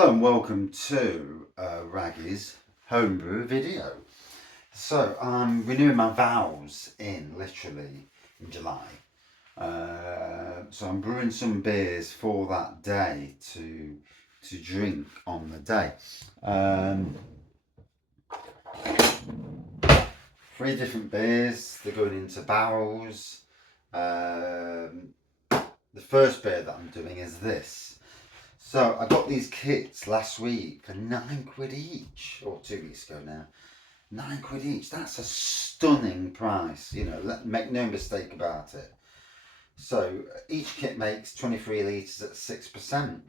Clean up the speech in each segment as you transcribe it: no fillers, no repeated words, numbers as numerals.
Hello and welcome to Wraggys homebrew video. So I'm renewing my vows literally in July. So I'm brewing some beers for that day to drink on the day. 3 different beers, they're going into barrels. The first beer that I'm doing is this. So I got these kits last week for £9 each, or 2 weeks ago now. £9 each. That's a stunning price. You know, make no mistake about it. So each kit makes 23 litres at 6%.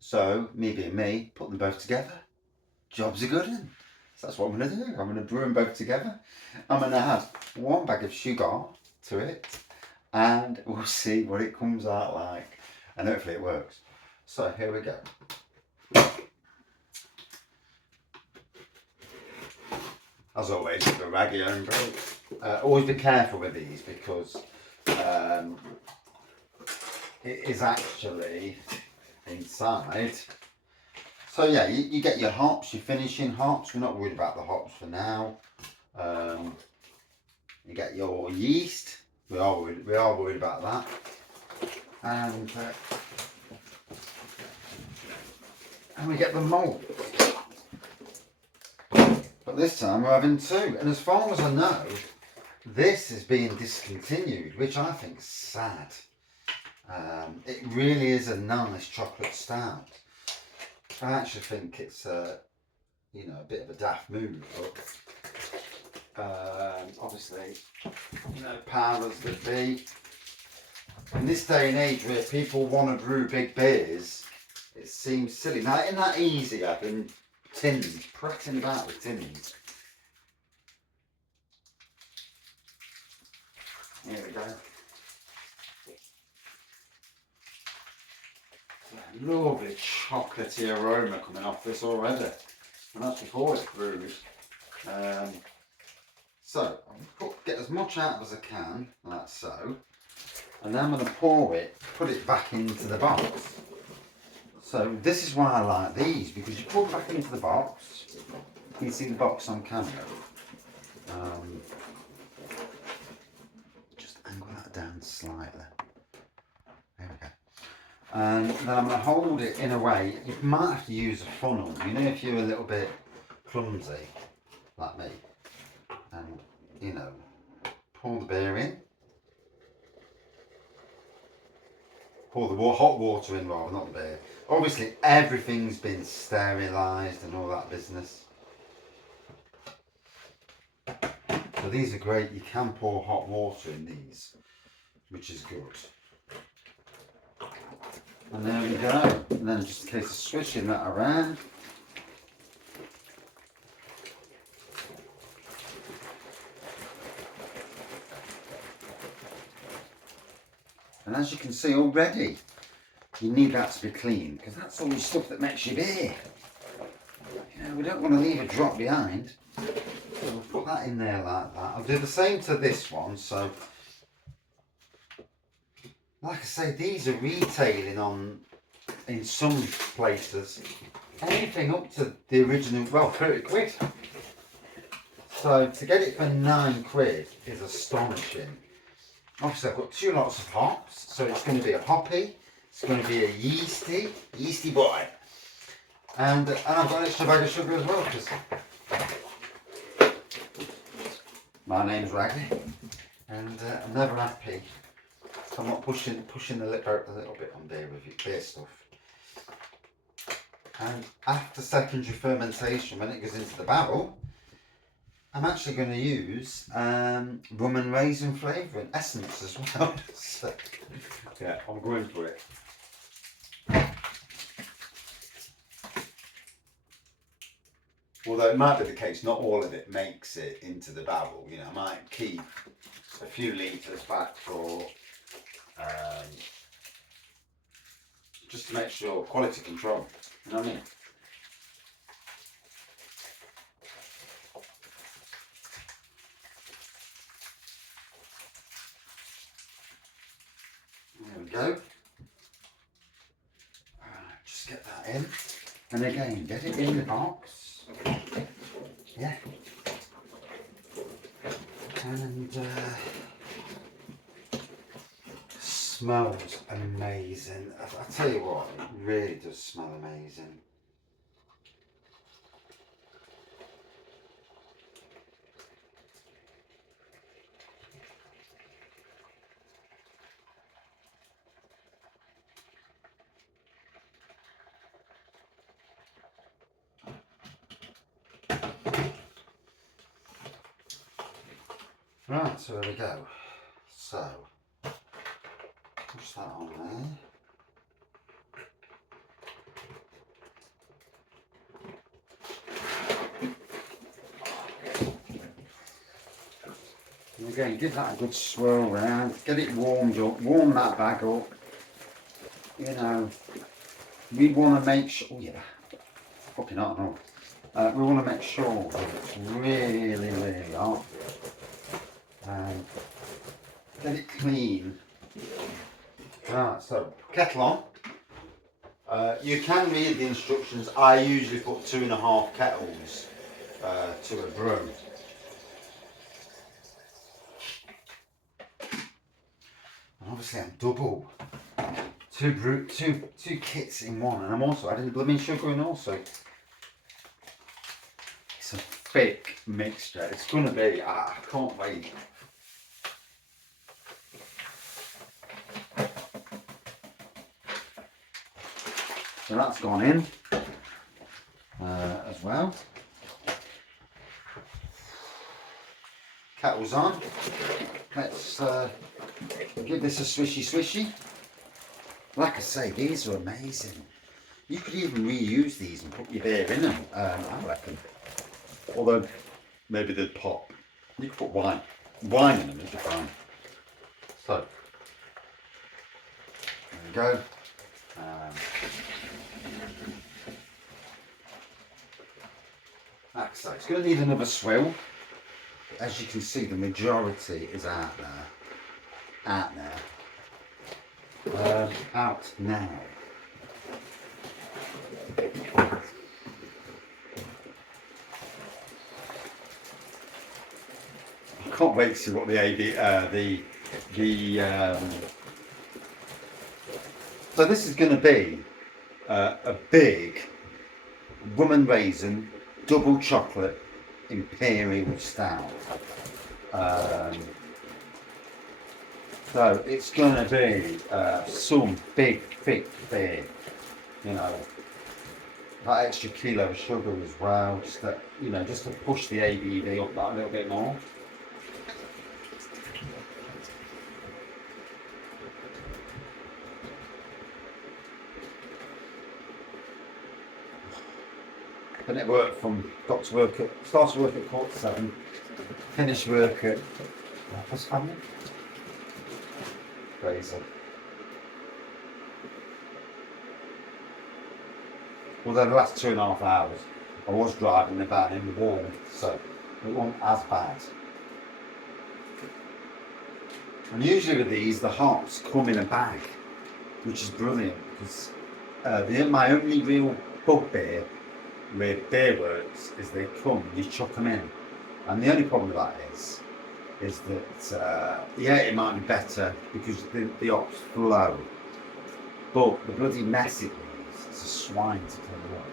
So me being me, put them both together. Job's a good one. So that's what I'm going to do. I'm going to brew them both together. I'm going to add 1 bag of sugar to it, and we'll see what it comes out like. And hopefully it works. So here we go. As always, the Wraggy homebrew. Always be careful with these because it is actually inside. So yeah, you get your hops, your finishing hops. We're not worried about the hops for now. You get your yeast. We are worried about that. And we get the malt. But this time we're having 2. And as far as I know, this is being discontinued, which I think is sad. It really is a nice chocolate stout. I actually think it's a bit of a daft move, but obviously, powers that be. In this day and age where people want to brew big beers, it seems silly. Now, isn't that easy having tins, prattling about with tins? Here we go. Lovely chocolatey aroma coming off this already. And that's before it's brewed. So, get as much out as I can, like so. And then I'm going to put it back into the box. So this is why I like these, because you put it back into the box. You can see the box on camera. Just angle that down slightly. There we go. And then I'm going to hold it in a way. You might have to use a funnel. You know, if you're a little bit clumsy, like me, and pour the beer in. Pour the hot water in rather, not the beer. Obviously everything's been sterilised and all that business. So these are great. You can pour hot water in these, which is good. And there we go. And then just a case of switching that around. And as you can see already, you need that to be clean, because that's all the stuff that makes your beer. We don't want to leave a drop behind. So we'll put that in there like that. I'll do the same to this one. So, like I say, these are retailing in some places, anything up to the original, well, £30. So to get it for £9 is astonishing. Obviously I've got 2 lots of hops, so it's going to be a hoppy, it's going to be a yeasty boy. And I've got an extra bag of sugar as well, because my name's Wraggy, and I'm never happy. So I'm not pushing the lip out a little bit on beer with beer stuff. And after secondary fermentation, when it goes into the barrel, I'm actually going to use rum and raisin flavouring essence as well. So, yeah, I'm going for it. Although it might be the case, not all of it makes it into the barrel. I might keep a few litres back for just to make sure quality control. You know what I mean? There we go. just get that in. And again, get it in the box. Yeah. And smells amazing. I tell you what, it really does smell amazing. Right, so there we go. So, push that on there. And again, give that a good swirl around, get it warmed up, warm that bag up. You know, we want to make sure, oh yeah, probably not enough. We want to make sure that it's really, really hot. And get it clean. Right, so kettle on. You can read the instructions. I usually put 2.5 kettles to a brew. And obviously I'm double. Two kits in one, and I'm also adding blooming sugar in also. It's a thick mixture. It's gonna be, I can't wait. So that's gone in as well. Kettle's on. Let's give this a swishy. Like I say, these are amazing. You could even reuse these and put your beer in them, I reckon. Although, maybe they'd pop. You could put wine in them, it'd be fine. So, there we go. Like I say, it's going to need another swill. As you can see, the majority is out there. Out now. I can't wait to see what so this is going to be a big rum and raisin double chocolate Imperial Stout. So it's going to be some big, thick beer, you know, that extra kilo of sugar as well, just to, you know, just to push the ABV up that a little bit more. And it worked from, start to work at 7:15, finish work at 7:30. Crazy. Although the last 2.5 hours I was driving about in the wall, so it wasn't as bad. And usually with these, the hops come in a bag, which is brilliant, because my only real bugbear with beer works is they come and you chuck them in. And the only problem with that is that, yeah, it might be better because the hops flow, but the bloody mess it is, it's a swine to tell you what.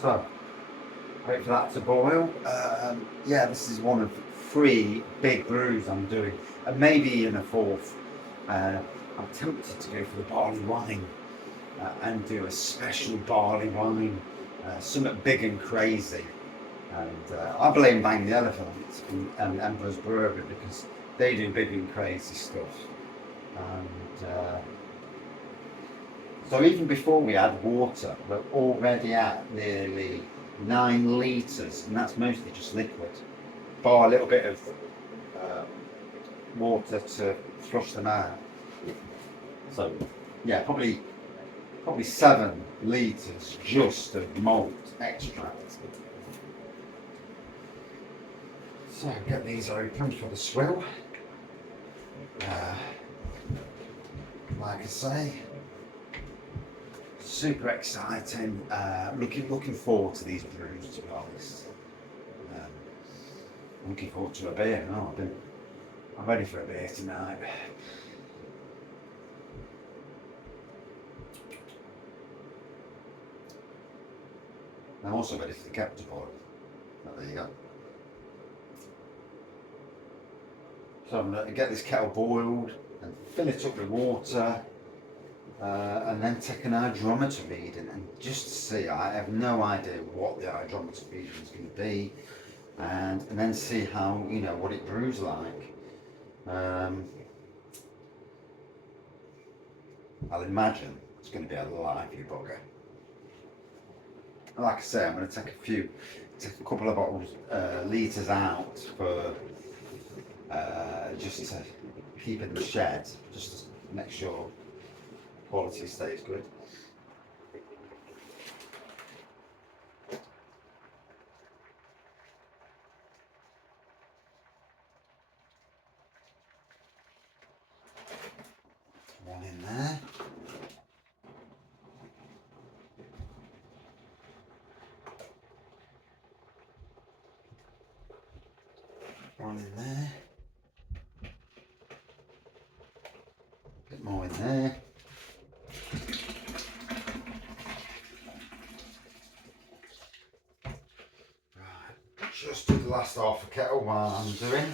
So, wait for that to boil. Yeah, this is one of 3 big brews I'm doing, and maybe even a 4th. I'm tempted to go for the barley wine and do a special barley wine, something big and crazy. And I blame Bang the Elephant and Emperor's Brewery because they do big and crazy stuff. And so even before we add water, we're already at nearly 9 litres, and that's mostly just liquid, bar a little bit of water to flush them out. So yeah, probably 7 litres just of malt extract. So get these open for the swill. like I say, super exciting. Looking forward to these brews, to be honest. Looking forward to a beer. No, I'm ready for a beer tonight. I'm also ready for the kettle to boil. Oh, there you go. So I'm going to get this kettle boiled and fill it up with water, and then take an hydrometer reading and just to see. I have no idea what the hydrometer reading is going to be, and then see how, what it brews like. I'll imagine it's going to be a lively bugger. Like I say, I'm going to take a couple of bottles, litres out for just to keep in the shed, just to make sure quality stays good. One in there. One in there. A bit more in there. Right, just do the last half a kettle while I'm doing.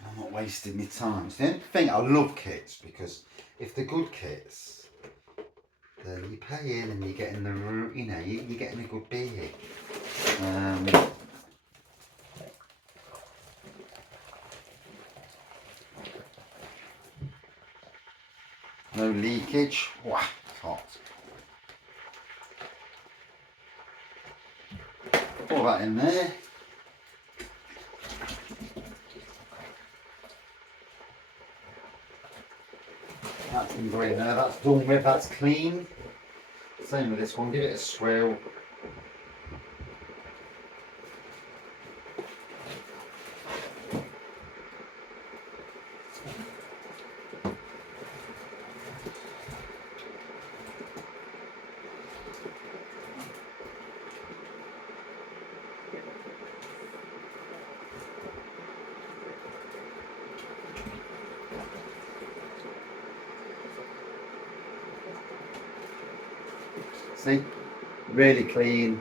I'm not wasting my time. It's the only thing, I love kits because if they're good kits, then you pay in and you're getting you're getting a good beer. No leakage. Wow, hot. Pour that in there. That's going to go in there. That's done with. That's clean. Same with this one. Give it a swirl. See, really clean.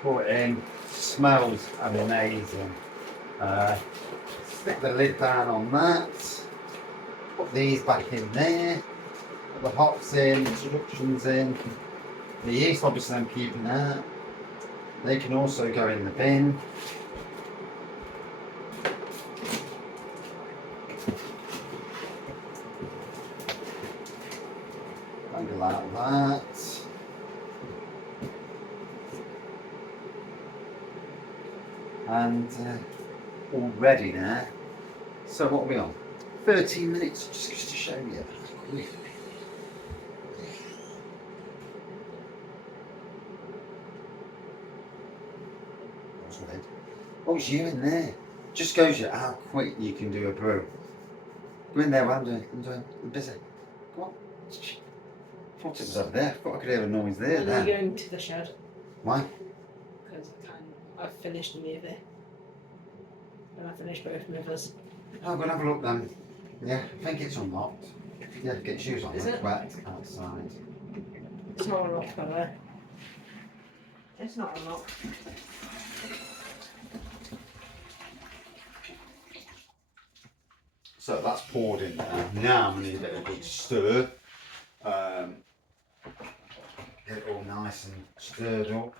Pour it in. Smells amazing. Stick the lid down on that. Put these back in there. Put the hops in, instructions in. The yeast, obviously, I'm keeping out. They can also go in the bin. Like that. And all ready now. So what are we on? 13 minutes, just to show you. Oh, it's you in there. Just shows you how quick you can do a brew. Go in there while I'm busy. Come on. I thought it was over there. I thought I could hear a noise there. And then. You're going to the shed. Why? Because I've finished the movie. And I finished both movies. I'm going to have a look then. Yeah, I think it's unlocked. Yeah, get your shoes on. Is it? Wet outside. It's not unlocked, by the way. It's not unlocked. So that's poured in there. Now I'm going to give it a good stir. Get it all nice and stirred up.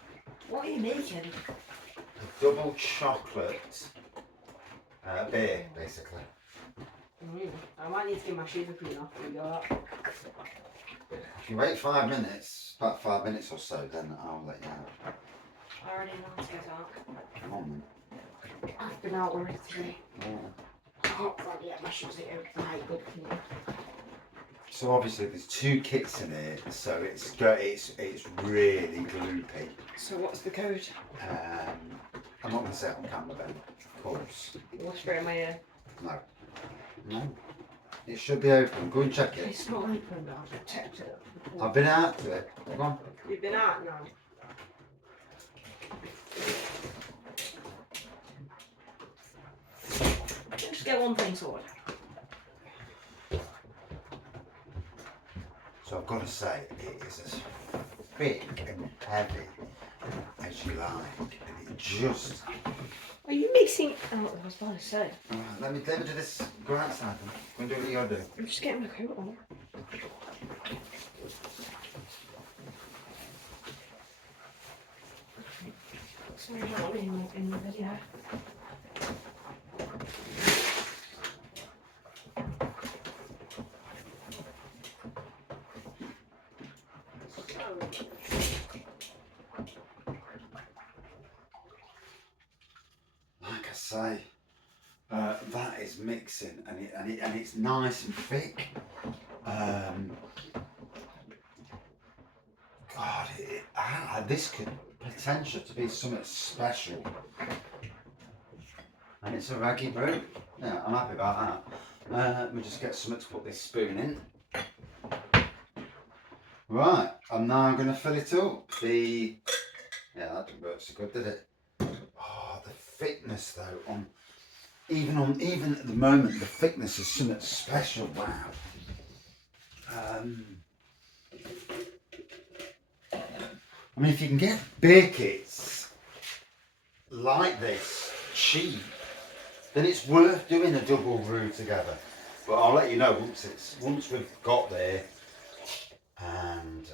What are you making? A double chocolate beer, basically. I might need to get my shoes a clean after we go out. If you wait 5 minutes, about 5 minutes or so, then I'll let you know. I already know how to get out. Come on then. I've been out already today. Oh. I hope I get my shoes again. Right, good clean. So obviously there's 2 kits in here, so it's really gloopy. So what's the code? I'm not going to say it on camera then, of course. I'll spray in my ear. No. It should be open. Go and check it. It's not open, but I'll protect it. I've been out to it. Go on. You've been out now. Let's get one thing sorted. So I've got to say, it is as thick and heavy as you like. And it just... Are you mixing? Oh, I was about to say. Let me do this. Go outside then. Go and do what you got to do. I'm just getting my coat on. Sorry, I don't want anyone in the video. Like I say, that is mixing, and it's nice and thick. God, this could potential to be something special. And it's a Wraggy brew. Yeah, I'm happy about that. Let me just get something to put this spoon in. Right, I'm now going to fill it up. Yeah, that didn't work so good, did it? Oh, the thickness though, even at the moment, the thickness is something special. Wow. I mean, if you can get beer kits like this cheap, then it's worth doing a double brew together. But I'll let you know once we've got there. And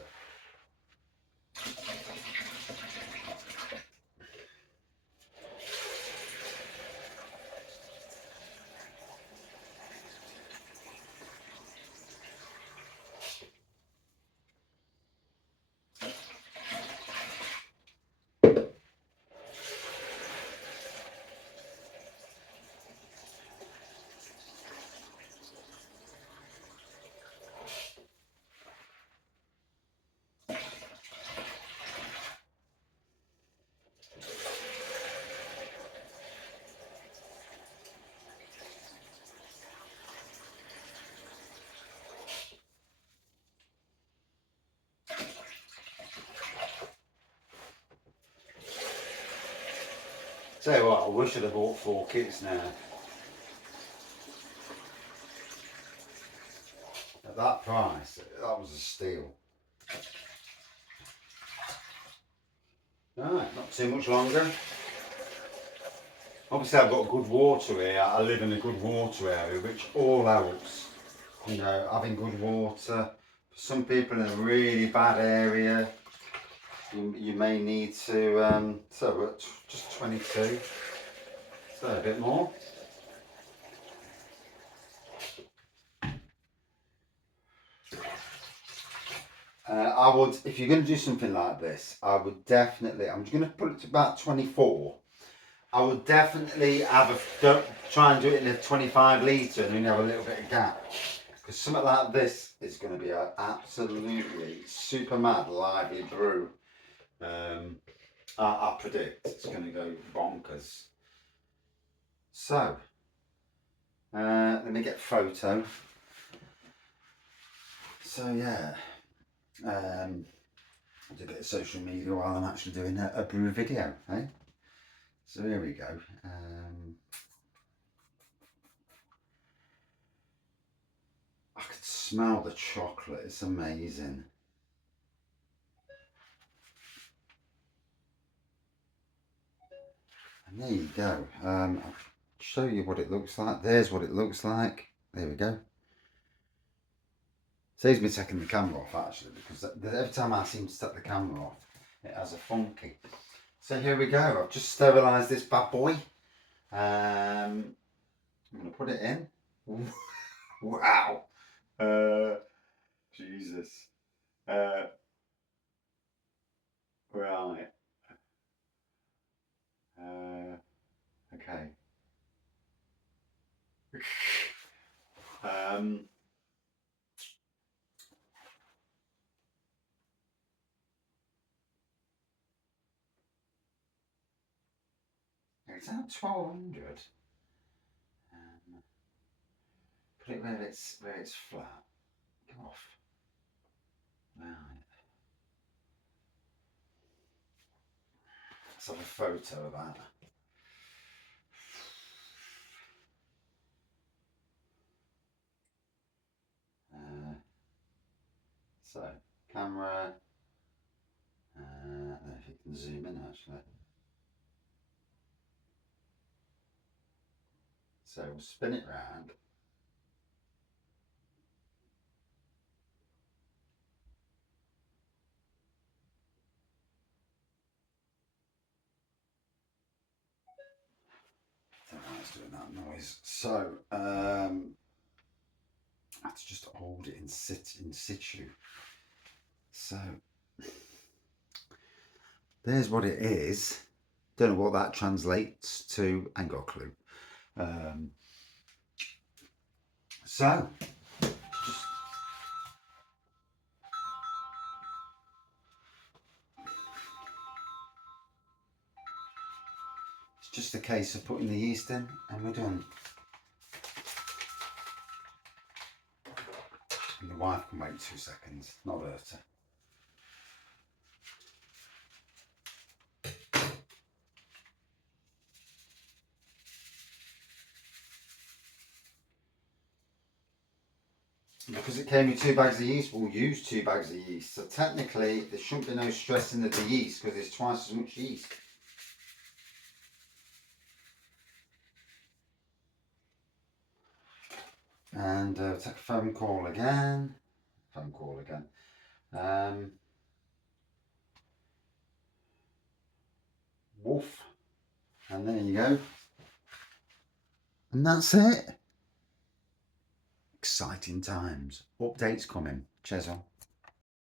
tell you what, I wish I'd have bought 4 kits now. At that price, that was a steal. Right, not too much longer. Obviously I've got good water here. I live in a good water area, which all helps. You know, having good water. For some people in a really bad area, you may need to, so we're at just 22. So a bit more. I would, if you're going to do something like this, I would definitely, I'm just going to put it to about 24. I would definitely don't try and do it in a 25 litre and then have a little bit of gap. Because something like this is going to be an absolutely super mad lively brew. I predict it's going to go bonkers. So, let me get a photo. So yeah, I'll do a bit of social media while I'm actually doing a brew video, eh? So here we go. I could smell the chocolate, it's amazing. And there you go. I'll show you what it looks like. There's what it looks like. There we go. Saves me taking the camera off actually, because every time I seem to take the camera off, it has a funky. So here we go. I've just sterilised this bad boy. I'm going to put it in. Wow. Jesus. Right. Okay. It's at 1200. Put it where it's flat. Come off. Right. Let's have a photo of that. So, camera. I don't know if you can zoom in actually. So we'll spin it round. I don't know why it's doing that noise. So, I have to just hold it in situ. So, there's what it is. Don't know what that translates to. Ain't got a clue. So, just it's just a case of putting the yeast in and we're done. And the wife can wait 2 seconds, not hurt her. Because it came with 2 bags of yeast, we'll use 2 bags of yeast. So technically, there shouldn't be no stressing of the yeast because there's twice as much yeast. And take a phone call again. Woof. And there you go. And that's it. Exciting times. Updates coming. Cheers on.